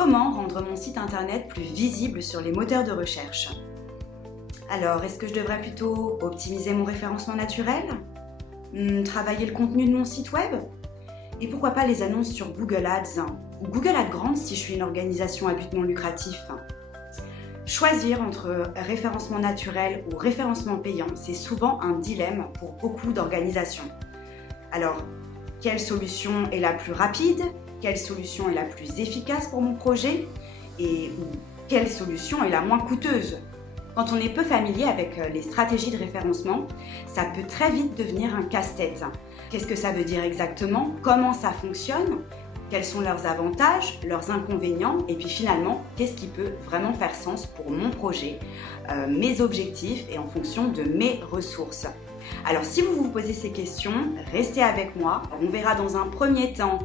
Comment rendre mon site internet plus visible sur les moteurs de recherche? Alors, est-ce que je devrais plutôt optimiser mon référencement naturel? Travailler le contenu de mon site web? Et pourquoi pas les annonces sur Google Ads ou Google AdGrants si je suis une organisation à but non lucratif? Choisir entre référencement naturel ou référencement payant, c'est souvent un dilemme pour beaucoup d'organisations. Alors, quelle solution est la plus rapide? Quelle solution est la plus efficace pour mon projet? Et quelle solution est la moins coûteuse? Quand on est peu familier avec les stratégies de référencement, ça peut très vite devenir un casse-tête. Qu'est-ce que ça veut dire exactement? Comment ça fonctionne? Quels sont leurs avantages, leurs inconvénients? Et puis finalement, qu'est-ce qui peut vraiment faire sens pour mon projet, mes objectifs et en fonction de mes ressources? Alors si vous vous posez ces questions, restez avec moi. On verra dans un premier temps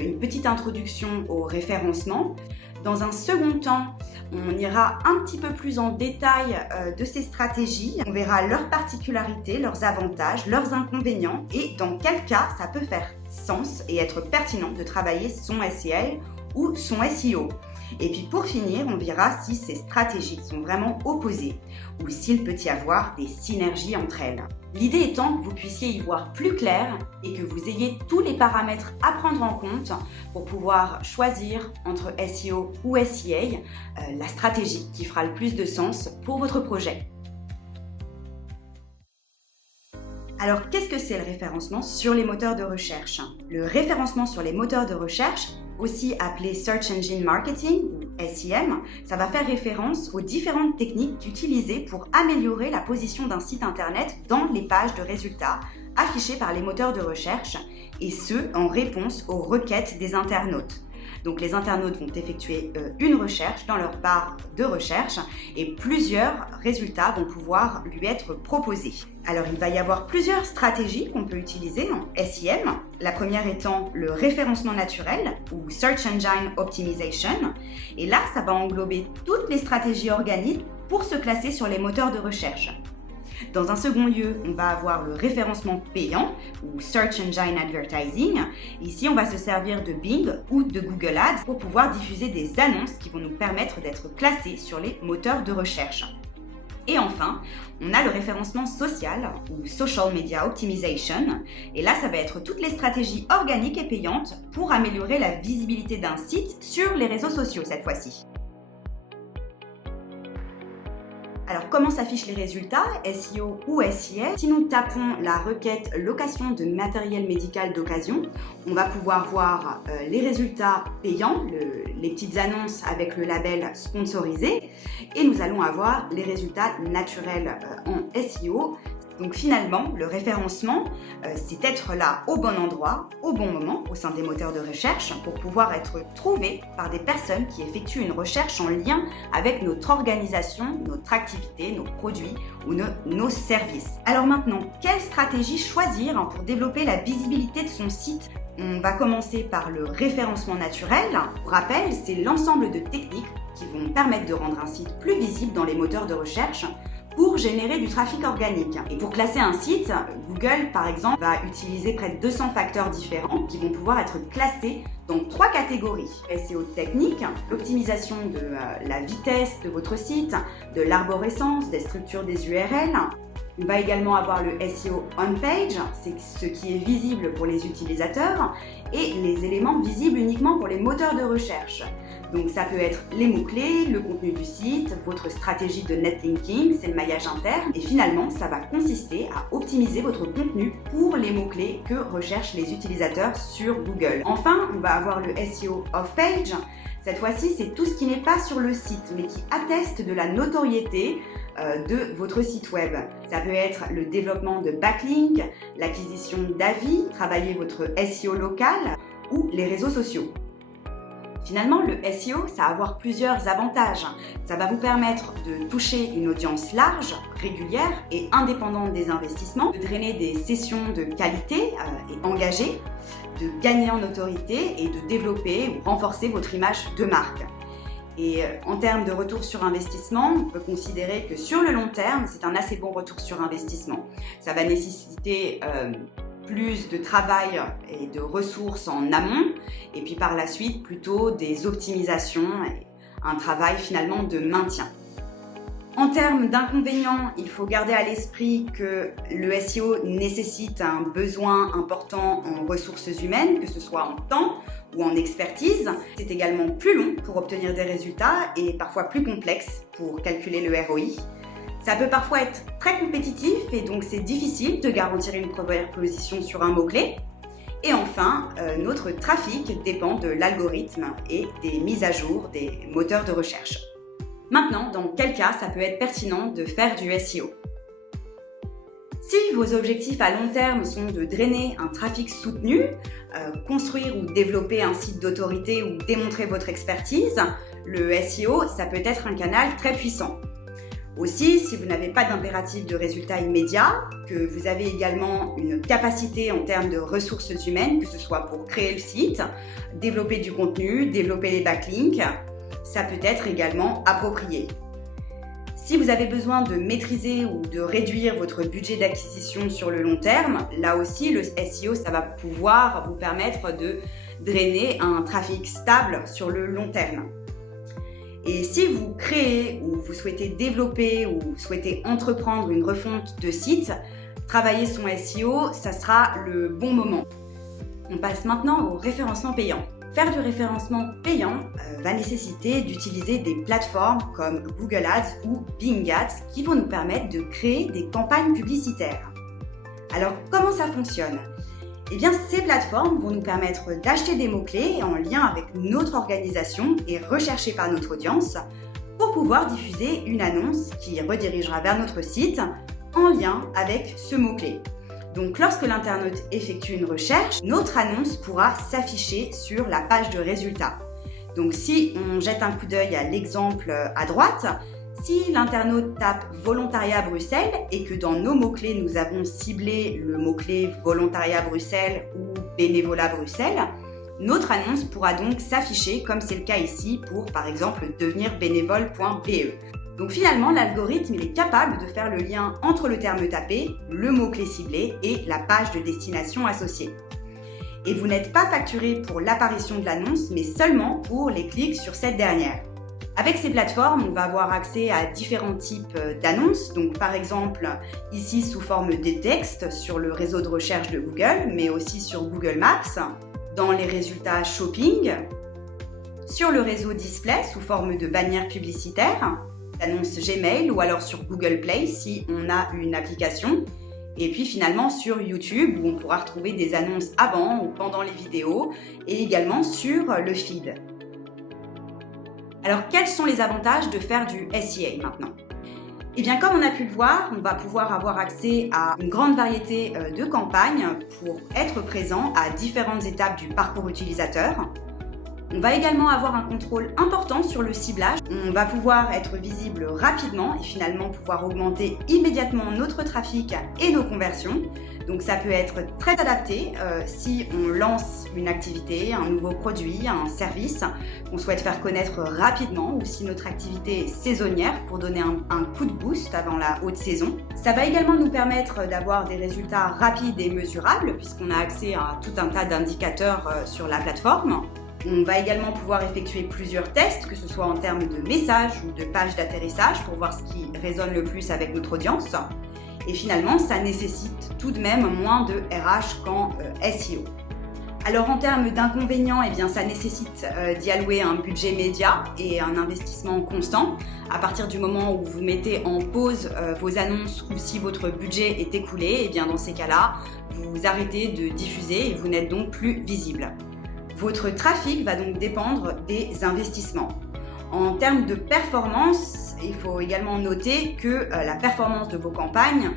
une petite introduction au référencement. Dans un second temps, on ira un petit peu plus en détail de ces stratégies. On verra leurs particularités, leurs avantages, leurs inconvénients et dans quel cas ça peut faire sens et être pertinent de travailler son SEL ou son SEO. Et puis pour finir, on verra si ces stratégies sont vraiment opposées ou s'il peut y avoir des synergies entre elles. L'idée étant que vous puissiez y voir plus clair et que vous ayez tous les paramètres à prendre en compte pour pouvoir choisir entre SEO ou SEA la stratégie qui fera le plus de sens pour votre projet. Alors, qu'est-ce que c'est le référencement sur les moteurs de recherche? Le référencement sur les moteurs de recherche, aussi appelé Search Engine Marketing ou SEM, ça va faire référence aux différentes techniques utilisées pour améliorer la position d'un site internet dans les pages de résultats affichées par les moteurs de recherche, et ce, en réponse aux requêtes des internautes. Donc les internautes vont effectuer une recherche dans leur barre de recherche et plusieurs résultats vont pouvoir lui être proposés. Alors il va y avoir plusieurs stratégies qu'on peut utiliser en SEM. La première étant le référencement naturel ou Search Engine Optimization. Et là, ça va englober toutes les stratégies organiques pour se classer sur les moteurs de recherche. Dans un second lieu, on va avoir le référencement payant ou Search Engine Advertising. Ici, on va se servir de Bing ou de Google Ads pour pouvoir diffuser des annonces qui vont nous permettre d'être classés sur les moteurs de recherche. Et enfin, on a le référencement social ou Social Media Optimization. Et là, ça va être toutes les stratégies organiques et payantes pour améliorer la visibilité d'un site sur les réseaux sociaux cette fois-ci. Alors, comment s'affichent les résultats, SEO ou SEA? Si nous tapons la requête location de matériel médical d'occasion, on va pouvoir voir les résultats payants, les petites annonces avec le label sponsorisé, et nous allons avoir les résultats naturels en SEO. Donc finalement, le référencement, c'est être là au bon endroit, au bon moment, au sein des moteurs de recherche, pour pouvoir être trouvé par des personnes qui effectuent une recherche en lien avec notre organisation, notre activité, nos produits ou nos services. Alors maintenant, quelle stratégie choisir pour développer la visibilité de son site? On va commencer par le référencement naturel. Pour rappel, c'est l'ensemble de techniques qui vont permettre de rendre un site plus visible dans les moteurs de recherche pour générer du trafic organique. Et pour classer un site, Google, par exemple, va utiliser près de 200 facteurs différents qui vont pouvoir être classés dans 3 catégories. SEO technique, l'optimisation de la vitesse de votre site, de l'arborescence, des structures des URL. On va également avoir le SEO on-page, c'est ce qui est visible pour les utilisateurs, et les éléments visibles uniquement pour les moteurs de recherche. Donc ça peut être les mots-clés, le contenu du site, votre stratégie de netlinking, c'est le maillage interne. Et finalement, ça va consister à optimiser votre contenu pour les mots-clés que recherchent les utilisateurs sur Google. Enfin, on va avoir le SEO off-page. Cette fois-ci, c'est tout ce qui n'est pas sur le site, mais qui atteste de la notoriété de votre site web. Ça peut être le développement de backlinks, l'acquisition d'avis, travailler votre SEO local ou les réseaux sociaux. Finalement, le SEO, ça va avoir plusieurs avantages. Ça va vous permettre de toucher une audience large, régulière et indépendante des investissements, de drainer des sessions de qualité et engagées, de gagner en autorité et de développer ou renforcer votre image de marque. Et en termes de retour sur investissement, on peut considérer que sur le long terme, c'est un assez bon retour sur investissement. Ça va nécessiter plus de travail et de ressources en amont, et puis par la suite plutôt des optimisations et un travail finalement de maintien. En termes d'inconvénients, il faut garder à l'esprit que le SEO nécessite un besoin important en ressources humaines, que ce soit en temps ou en expertise. C'est également plus long pour obtenir des résultats et parfois plus complexe pour calculer le ROI. Ça peut parfois être très compétitif et donc c'est difficile de garantir une première position sur un mot-clé. Et enfin, notre trafic dépend de l'algorithme et des mises à jour des moteurs de recherche. Maintenant, dans quel cas ça peut être pertinent de faire du SEO? Si vos objectifs à long terme sont de drainer un trafic soutenu, construire ou développer un site d'autorité ou démontrer votre expertise, le SEO, ça peut être un canal très puissant. Aussi, si vous n'avez pas d'impératif de résultats immédiats, que vous avez également une capacité en termes de ressources humaines, que ce soit pour créer le site, développer du contenu, développer les backlinks, ça peut être également approprié. Si vous avez besoin de maîtriser ou de réduire votre budget d'acquisition sur le long terme, là aussi le SEO, ça va pouvoir vous permettre de drainer un trafic stable sur le long terme. Et si vous créez ou vous souhaitez développer ou vous souhaitez entreprendre une refonte de site, travailler son SEO, ça sera le bon moment. On passe maintenant au référencement payant. Faire du référencement payant va nécessiter d'utiliser des plateformes comme Google Ads ou Bing Ads qui vont nous permettre de créer des campagnes publicitaires. Alors comment ça fonctionne? Eh bien, ces plateformes vont nous permettre d'acheter des mots-clés en lien avec notre organisation et recherchés par notre audience pour pouvoir diffuser une annonce qui redirigera vers notre site en lien avec ce mot-clé. Donc, lorsque l'internaute effectue une recherche, notre annonce pourra s'afficher sur la page de résultats. Donc, si on jette un coup d'œil à l'exemple à droite, si l'internaute tape volontariat Bruxelles et que dans nos mots-clés, nous avons ciblé le mot-clé volontariat Bruxelles ou bénévolat Bruxelles, notre annonce pourra donc s'afficher comme c'est le cas ici pour, par exemple, devenir-bénévole.be. Donc finalement, l'algorithme il est capable de faire le lien entre le terme tapé, le mot-clé ciblé et la page de destination associée. Et vous n'êtes pas facturé pour l'apparition de l'annonce, mais seulement pour les clics sur cette dernière. Avec ces plateformes, on va avoir accès à différents types d'annonces. Donc par exemple, ici sous forme de texte sur le réseau de recherche de Google, mais aussi sur Google Maps, dans les résultats shopping, sur le réseau display sous forme de bannière publicitaire, d'annonces Gmail ou alors sur Google Play si on a une application. Et puis finalement sur YouTube où on pourra retrouver des annonces avant ou pendant les vidéos et également sur le feed. Alors, quels sont les avantages de faire du SEA maintenant? Eh bien, comme on a pu le voir, on va pouvoir avoir accès à une grande variété de campagnes pour être présent à différentes étapes du parcours utilisateur. On va également avoir un contrôle important sur le ciblage. On va pouvoir être visible rapidement et finalement pouvoir augmenter immédiatement notre trafic et nos conversions. Donc ça peut être très adapté si on lance une activité, un nouveau produit, un service qu'on souhaite faire connaître rapidement ou si notre activité est saisonnière pour donner un coup de boost avant la haute saison. Ça va également nous permettre d'avoir des résultats rapides et mesurables puisqu'on a accès à tout un tas d'indicateurs sur la plateforme. On va également pouvoir effectuer plusieurs tests, que ce soit en termes de messages ou de pages d'atterrissage pour voir ce qui résonne le plus avec notre audience. Et finalement, ça nécessite tout de même moins de RH qu'en SEO. Alors en termes d'inconvénients, eh bien, ça nécessite d'y allouer un budget média et un investissement constant. À partir du moment où vous mettez en pause vos annonces ou si votre budget est écoulé, eh bien, dans ces cas-là, vous arrêtez de diffuser et vous n'êtes donc plus visible. Votre trafic va donc dépendre des investissements. En termes de performance, il faut également noter que la performance de vos campagnes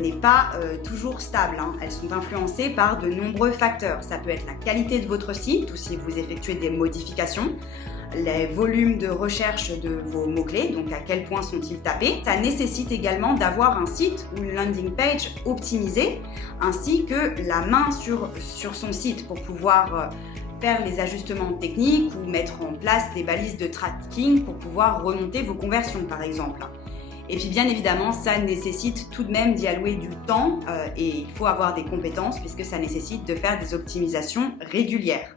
n'est pas toujours stable. Elles sont influencées par de nombreux facteurs. Ça peut être la qualité de votre site ou si vous effectuez des modifications, les volumes de recherche de vos mots-clés, donc à quel point sont-ils tapés. Ça nécessite également d'avoir un site ou une landing page optimisée, ainsi que la main sur son site pour pouvoir faire les ajustements techniques ou mettre en place des balises de tracking pour pouvoir remonter vos conversions par exemple. Et puis bien évidemment, ça nécessite tout de même d'y allouer du temps et il faut avoir des compétences puisque ça nécessite de faire des optimisations régulières.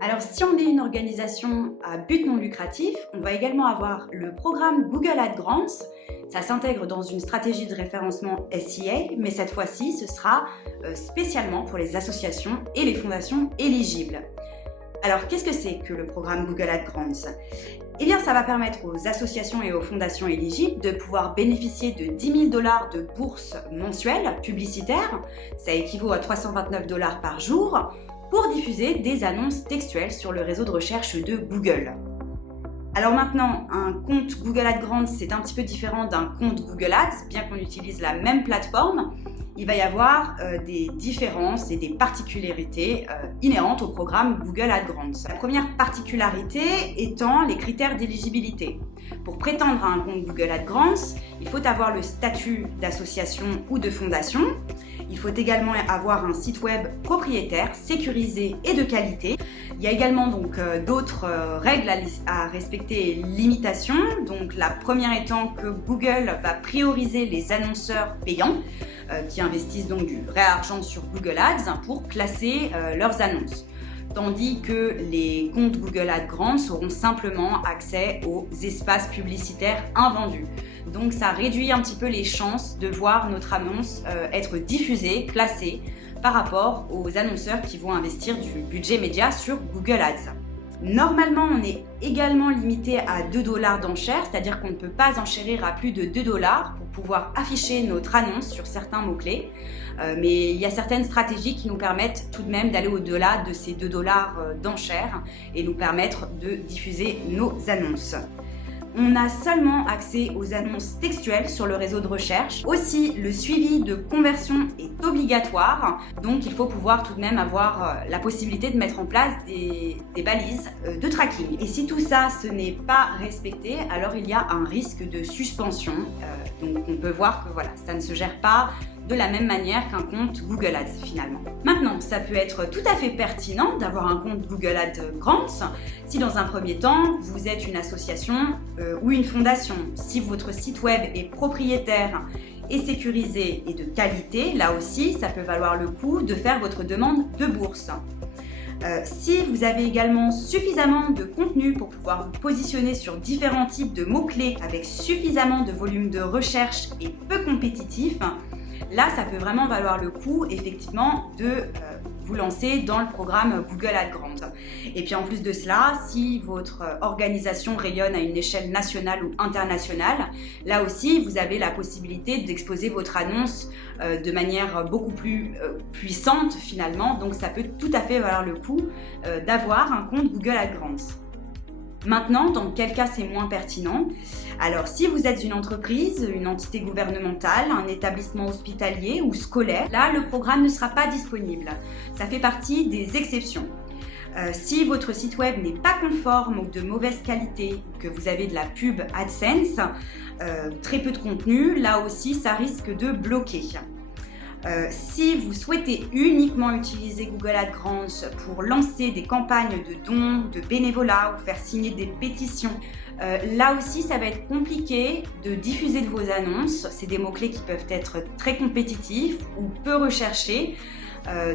Alors si on est une organisation à but non lucratif, on va également avoir le programme Google Ads Grants. Ça s'intègre dans une stratégie de référencement SEA, mais cette fois-ci, ce sera spécialement pour les associations et les fondations éligibles. Alors qu'est-ce que c'est que le programme Google Ads Grants ? Eh bien, ça va permettre aux associations et aux fondations éligibles de pouvoir bénéficier de 10 000 $ de bourses mensuelles publicitaires. Ça équivaut à 329 $ par jour pour diffuser des annonces textuelles sur le réseau de recherche de Google. Alors maintenant, un compte Google Ads Grants, c'est un petit peu différent d'un compte Google Ads, bien qu'on utilise la même plateforme. Il va y avoir des différences et des particularités inhérentes au programme Google Ads Grants. La première particularité étant les critères d'éligibilité. Pour prétendre à un compte Google Ads Grants, il faut avoir le statut d'association ou de fondation. Il faut également avoir un site web propriétaire, sécurisé et de qualité. Il y a également donc d'autres règles à respecter et limitations. Donc la première étant que Google va prioriser les annonceurs payants qui investissent donc du vrai argent sur Google Ads pour placer leurs annonces. Tandis que les comptes Google Ads Grants auront simplement accès aux espaces publicitaires invendus. Donc ça réduit un petit peu les chances de voir notre annonce être diffusée, placée par rapport aux annonceurs qui vont investir du budget média sur Google Ads. Normalement, on est également limité à 2 $ d'enchère, c'est-à-dire qu'on ne peut pas enchérir à plus de 2 $ pour pouvoir afficher notre annonce sur certains mots-clés. Mais il y a certaines stratégies qui nous permettent tout de même d'aller au-delà de ces 2 $ d'enchère et nous permettre de diffuser nos annonces. On a seulement accès aux annonces textuelles sur le réseau de recherche. Aussi, le suivi de conversion est obligatoire, donc il faut pouvoir tout de même avoir la possibilité de mettre en place des balises de tracking. Et si tout ça, ce n'est pas respecté, alors il y a un risque de suspension. Donc on peut voir que voilà, ça ne se gère pas de la même manière qu'un compte Google Ads finalement. Maintenant, ça peut être tout à fait pertinent d'avoir un compte Google Ads Grants si dans un premier temps, vous êtes une association ou une fondation. Si votre site web est propriétaire et sécurisé et de qualité, là aussi, ça peut valoir le coup de faire votre demande de bourse. Si vous avez également suffisamment de contenu pour pouvoir vous positionner sur différents types de mots-clés avec suffisamment de volume de recherche et peu compétitif, là, ça peut vraiment valoir le coup, effectivement, de vous lancer dans le programme Google Ads Grants. Et puis en plus de cela, si votre organisation rayonne à une échelle nationale ou internationale, là aussi, vous avez la possibilité d'exposer votre annonce de manière beaucoup plus puissante finalement. Donc ça peut tout à fait valoir le coup d'avoir un compte Google Ads Grants. Maintenant, dans quel cas c'est moins pertinent ? Alors, si vous êtes une entreprise, une entité gouvernementale, un établissement hospitalier ou scolaire, là, le programme ne sera pas disponible. Ça fait partie des exceptions. Si votre site web n'est pas conforme ou de mauvaise qualité, que vous avez de la pub AdSense, très peu de contenu, là aussi, ça risque de bloquer. Si vous souhaitez uniquement utiliser Google Ads Grants pour lancer des campagnes de dons, de bénévolat ou faire signer des pétitions, là aussi ça va être compliqué de diffuser de vos annonces. C'est des mots-clés qui peuvent être très compétitifs ou peu recherchés,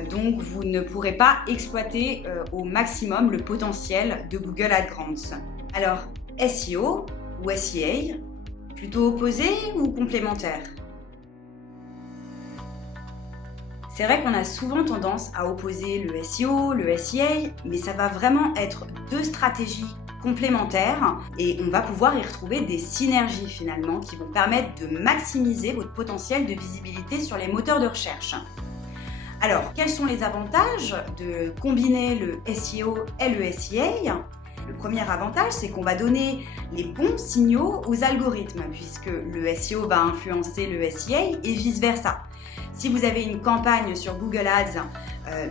donc vous ne pourrez pas exploiter au maximum le potentiel de Google Ads Grants. Alors, SEO ou SEA, plutôt opposé ou complémentaire ? C'est vrai qu'on a souvent tendance à opposer le SEO, le SEA, mais ça va vraiment être deux stratégies complémentaires et on va pouvoir y retrouver des synergies finalement qui vont permettre de maximiser votre potentiel de visibilité sur les moteurs de recherche. Alors, quels sont les avantages de combiner le SEO et le SEA ? Le premier avantage, c'est qu'on va donner les bons signaux aux algorithmes puisque le SEO va influencer le SEA et vice-versa. Si vous avez une campagne sur Google Ads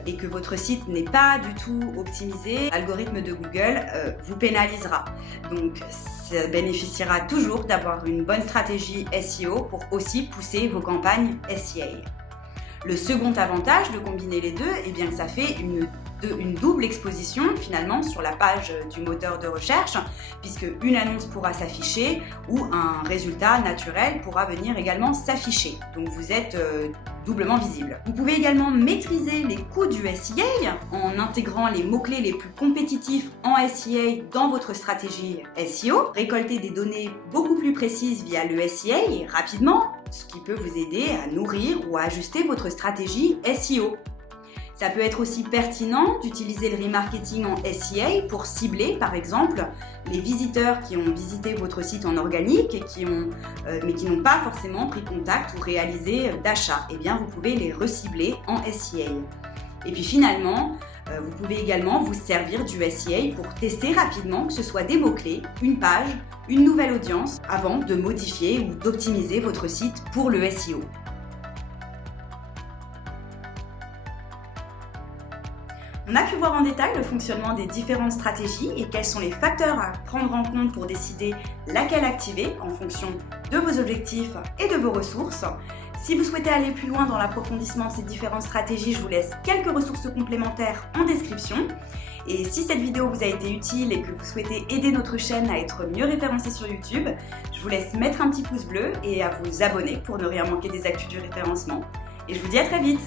et que votre site n'est pas du tout optimisé, l'algorithme de Google vous pénalisera. Donc, ça bénéficiera toujours d'avoir une bonne stratégie SEO pour aussi pousser vos campagnes SEA. Le second avantage de combiner les deux, eh bien que ça fait une double exposition finalement sur la page du moteur de recherche, puisque une annonce pourra s'afficher ou un résultat naturel pourra venir également s'afficher. Donc vous êtes doublement visible. Vous pouvez également maîtriser les coûts du SEA en intégrant les mots-clés les plus compétitifs en SEA dans votre stratégie SEO, récolter des données beaucoup plus précises via le SEA rapidement, ce qui peut vous aider à nourrir ou à ajuster votre stratégie SEO. Ça peut être aussi pertinent d'utiliser le remarketing en SEA pour cibler, par exemple, les visiteurs qui ont visité votre site en organique et mais qui n'ont pas forcément pris contact ou réalisé d'achat. Eh bien, vous pouvez les recibler en SEA. Et puis finalement, vous pouvez également vous servir du SEA pour tester rapidement que ce soit des mots-clés, une page, une nouvelle audience, avant de modifier ou d'optimiser votre site pour le SEO. On a pu voir en détail le fonctionnement des différentes stratégies et quels sont les facteurs à prendre en compte pour décider laquelle activer en fonction de vos objectifs et de vos ressources. Si vous souhaitez aller plus loin dans l'approfondissement de ces différentes stratégies, je vous laisse quelques ressources complémentaires en description. Et si cette vidéo vous a été utile et que vous souhaitez aider notre chaîne à être mieux référencée sur YouTube, je vous laisse mettre un petit pouce bleu et à vous abonner pour ne rien manquer des actus du référencement. Et je vous dis à très vite!